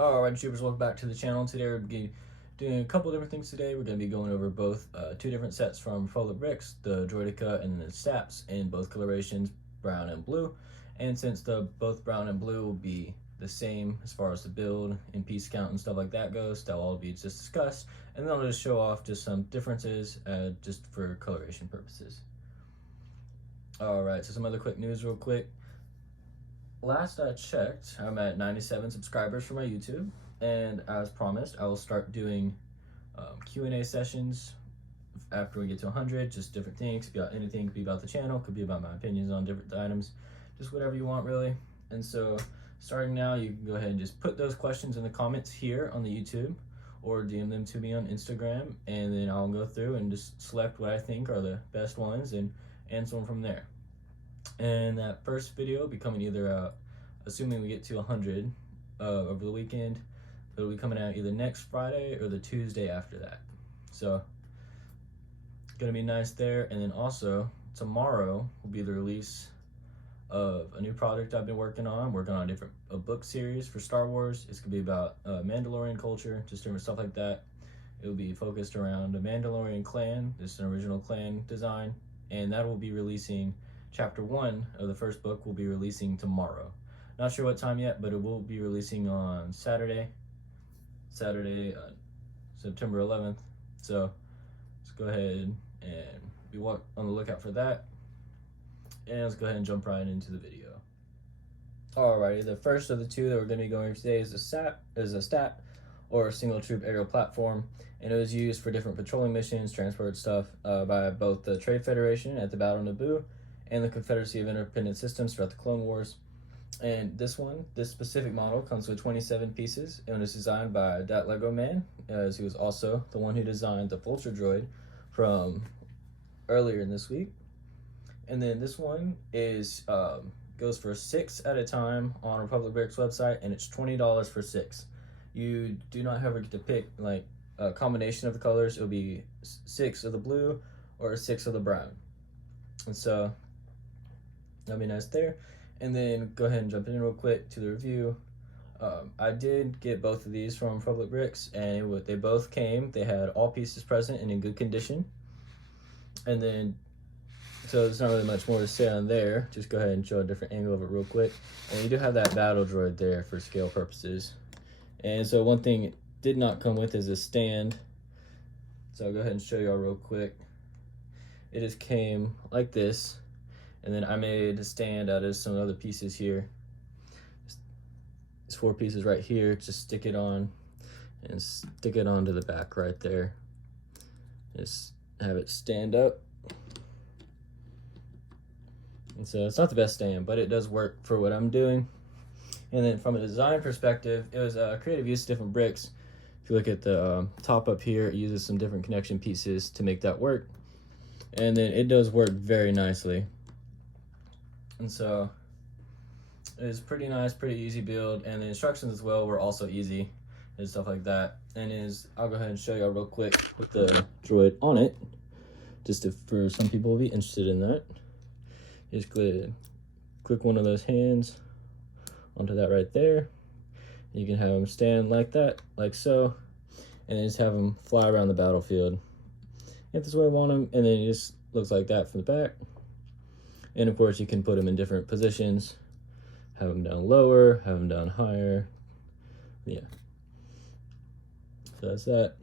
Alright, YouTubers, welcome back to the channel. Today we're going to be doing a couple different things today. We're going to be going over both two different sets from Republic Bricks, the Droideka and the STAPs in both colorations, brown and blue. And since both brown and blue will be the same as far as the build and piece count and stuff like that goes, that'll all be just discussed. And then I'll just show off just some differences just for coloration purposes. Alright, so some other quick news real quick. Last I checked, I'm at 97 subscribers for my YouTube, and as promised, I will start doing Q&A sessions after we get to 100, just different things, could be about anything, could be about the channel, could be about my opinions on different items, just whatever you want really. And so starting now, you can go ahead and just put those questions in the comments here on the YouTube, or DM them to me on Instagram, and then I'll go through and just select what I think are the best ones and answer them from there. And that first video will be coming either assuming we get to 100 over the weekend, it'll be coming out either next Friday or the Tuesday after that. So gonna be nice there. And then also tomorrow will be the release of a new project I've been working on a different book series for Star Wars. It's gonna be about Mandalorian culture, just different stuff like that. It'll be focused around the Mandalorian clan. This is an original clan design, and that will be releasing. Chapter 1 of the first book will be releasing tomorrow. Not sure what time yet, but it will be releasing on Saturday, September 11th. So let's go ahead and be on the lookout for that. And let's go ahead and jump right into the video. Alrighty, the first of the two that we're going to be going over today is a STAP, or a single troop aerial platform, and it was used for different patrolling missions, transport stuff by both the Trade Federation at the Battle of Naboo and the Confederacy of Independent Systems throughout the Clone Wars. And this specific model comes with 27 pieces, and was designed by that Lego man, as he was also the one who designed the Vulture droid from earlier in this week. And then this one is goes for 6 at a time on Republic Bricks website, and it's $20 for 6. You do not ever get to pick like a combination of the colors. It'll be 6 of the blue or 6 of the brown, and so that'll be nice there. And then go ahead and jump in real quick to the review. I did get both of these from Public Bricks, and they both came. They had all pieces present and in good condition. And then, so there's not really much more to say on there. Just go ahead and show a different angle of it real quick. And you do have that battle droid there for scale purposes. And so one thing it did not come with is a stand. So I'll go ahead and show y'all real quick. It just came like this. And then I made a stand out of some other pieces here. These 4 pieces right here, just stick it on and stick it onto the back right there. Just have it stand up. And so it's not the best stand, but it does work for what I'm doing. And then from a design perspective, it was a creative use of different bricks. If you look at the top up here, it uses some different connection pieces to make that work. And then it does work very nicely. And so it's pretty nice, pretty easy build, and the instructions as well were also easy and stuff like that. And I'll go ahead and show y'all real quick with the droid on it, just for some people will be interested in that. Just click one of those hands onto that right there. You can have them stand like that, like so, and then just have them fly around the battlefield if that's where I want them. And then it just looks like that from the back. And of course, you can put them in different positions, have them down lower, have them down higher. Yeah. So that's that.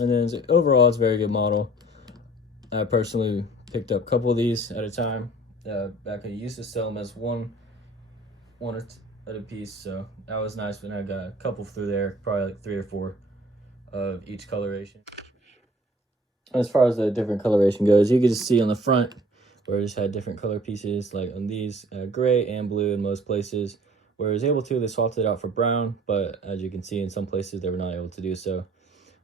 And then overall, it's a very good model. I personally picked up a couple of these at a time. Back I used to sell them as one at a piece, so that was nice when I got a couple through there, probably like 3 or 4 of each coloration. As far as the different coloration goes, you can just see on the front where I just had different color pieces, like on these, gray and blue in most places. Where I was able to, they swapped it out for brown, but as you can see in some places they were not able to do so.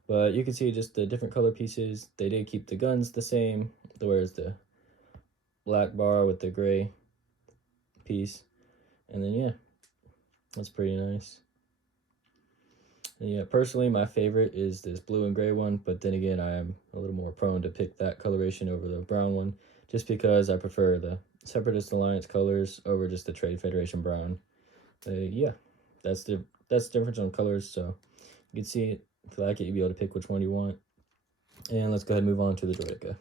But you can see just the different color pieces. They did keep the guns the same, whereas the black bar with the gray piece. And then yeah, that's pretty nice. And yeah, personally my favorite is this blue and gray one, but then again I am a little more prone to pick that coloration over the brown one, just because I prefer the Separatist Alliance colors over just the Trade Federation brown. Yeah, that's the that's the difference on colors. So you can see it. If you like it, you'll be able to pick which one you want. And let's go ahead and move on to the Droideka.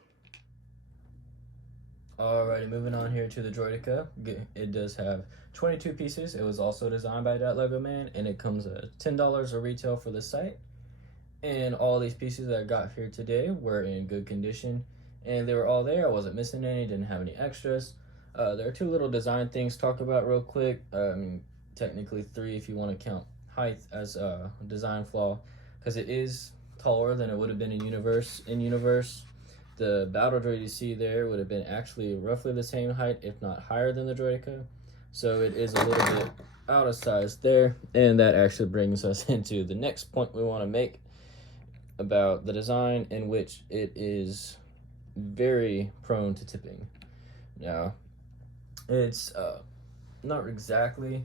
Alrighty, moving on here to the Droideka. It does have 22 pieces. It was also designed by that Lego man, and it comes at $10 a retail for the site. And all these pieces that I got here today were in good condition, and they were all there. I wasn't missing any, didn't have any extras. There are two little design things to talk about real quick. Technically three if you want to count height as a design flaw, because it is taller than it would have been in Universe. In Universe, the battle droid you see there would have been actually roughly the same height, if not higher than the Droideka. So it is a little bit out of size there, and that actually brings us into the next point we want to make about the design, in which it is very prone to tipping. Now, it's not exactly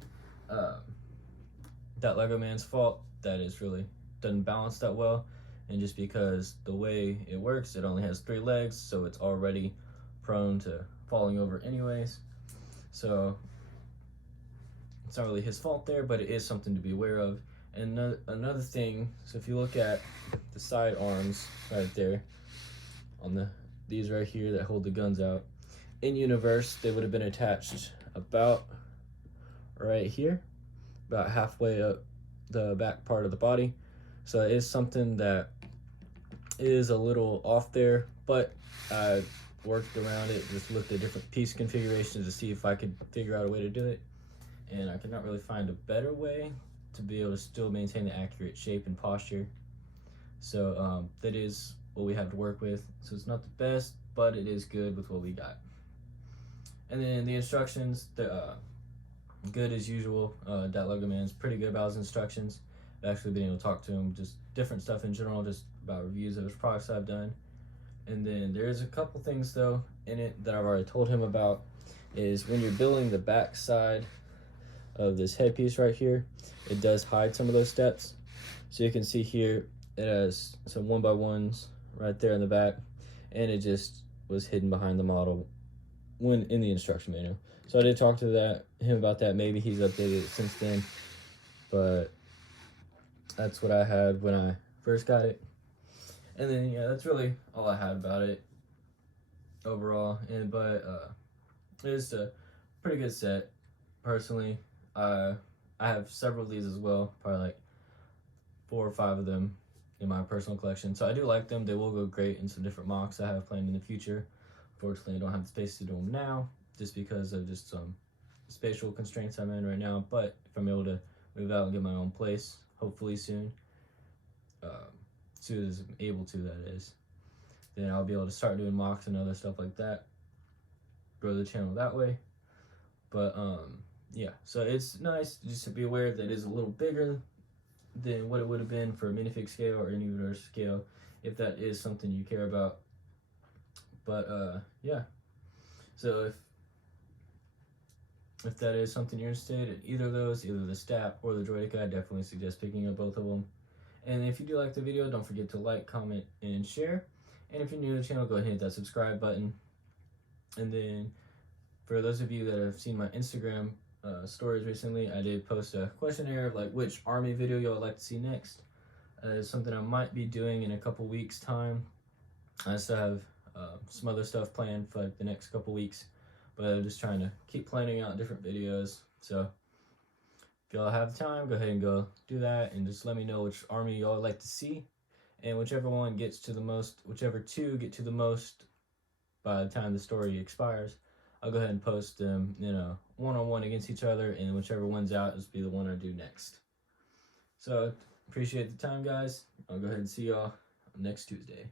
that Lego man's fault that it's really doesn't balance that well, and just because the way it works, it only has 3 legs, so it's already prone to falling over anyways. So it's not really his fault there, but it is something to be aware of. And another thing, so if you look at the side arms right there, on these right here that hold the guns out, in Universe they would have been attached about right here, about halfway up the back part of the body. So it is something that is a little off there, but I worked around it, just looked at different piece configurations to see if I could figure out a way to do it, and I could not really find a better way to be able to still maintain the accurate shape and posture. So that is what we have to work with. So it's not the best, but it is good with what we got. And then the instructions, they're good as usual. That Lego man's pretty good about his instructions. I've actually been able to talk to him, just different stuff in general, just about reviews of his products I've done. And then there's a couple things though in it that I've already told him about, is when you're building the back side of this headpiece right here, it does hide some of those steps. So you can see here it has some 1x1s right there in the back, and it just was hidden behind the model when in the instruction manual. So I did talk to him about that. Maybe he's updated it since then, but that's what I had when I first got it. And then yeah, that's really all I had about it overall. But it's a pretty good set personally. I have several of these as well, probably like 4 or 5 of them in my personal collection. So I do like them. They will go great in some different mocks I have planned in the future. Unfortunately, I don't have the space to do them now, just because of just some spatial constraints I'm in right now. But if I'm able to move out and get my own place, hopefully soon, soon as I'm able to, that is, then I'll be able to start doing mocks and other stuff like that, grow the channel that way. But yeah, so it's nice just to be aware that it is a little bigger than what it would have been for a minifig scale or any Universe scale, if that is something you care about. But yeah, so if that is something you're interested in, either of those, either the STAP or the Droideka, I definitely suggest picking up both of them. And if you do like the video, don't forget to like, comment, and share. And if you're new to the channel, go ahead and hit that subscribe button. And then for those of you that have seen my Instagram stories recently, I did post a questionnaire of like which army video y'all would like to see next. It's something I might be doing in a couple weeks time. I still have some other stuff planned for like the next couple weeks, but I'm just trying to keep planning out different videos. So if y'all have the time, go ahead and go do that, and just let me know which army y'all would like to see, and whichever one gets to the most, whichever 2 get to the most by the time the story expires, I'll go ahead and post them, one-on-one against each other, and whichever one's out is be the one I do next. So appreciate the time, guys. I'll go ahead and see y'all next Tuesday.